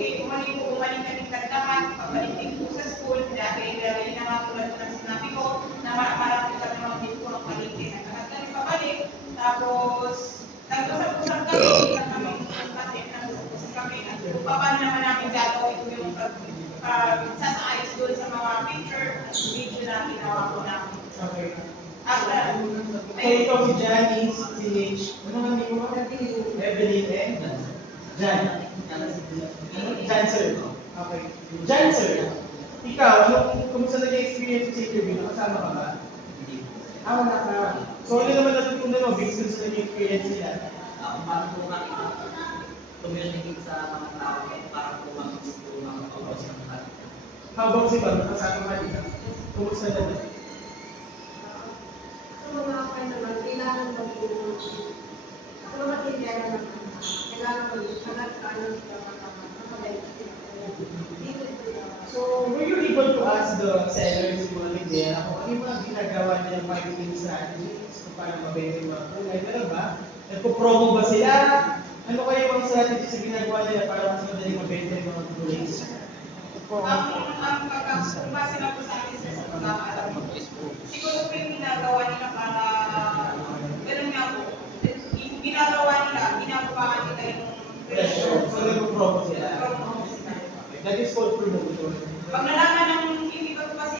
okay, umaling kami lahat, pabalik din po sa school, dahil yun na nga tulad ng sinabi ko, na marami kami naman din po ang palengke na lahat kami pabalik, tapos nag-usap-usap kami, nag-usap-usap kami, kung paano naman namin gagawin yung sasayos doon sa mga picture at video na ginawa ko namin. Okay. After, So ikaw si Janice, si H, ano nga name mo? Evelyn and Jan. Janser. Okay. Janser. Ikaw, kumusta naging experience sa interview? Nakasama ka ba? Hindi. Wala ka. So ano naman natutunan mo based sa naging experience nila? Paano po kami communicate sa mga tao para po mag-gusto mga pag-uwas ng lahat. How about si Bob? Nakasama ka dito? Kumusta na ba? Sa mga akin naman, kailangan maging maintindihan naman. Kailangan maging kanan-kanan sa kapatid. So, were you able to ask the sellers yung mga lidera kung ano yung mga ginagawa nilang marketing strategies kung paano mabenta yung mga kulay? Ganun ba? Nagpo-promo ba sila? Ano kayo yung mga strategies na ginagawa nila para mas madaling mabenta yung mga kulay? ang pagkakabasa na po sa akin sa pagkakaalam ko, siguro po yung ginagawa nila para, ganun nga po, yung ginagawa nila, ginagawa nila yung Pressure. So, nagpo-promo sila. promo sila. That is called promotion. Pag nalaman ng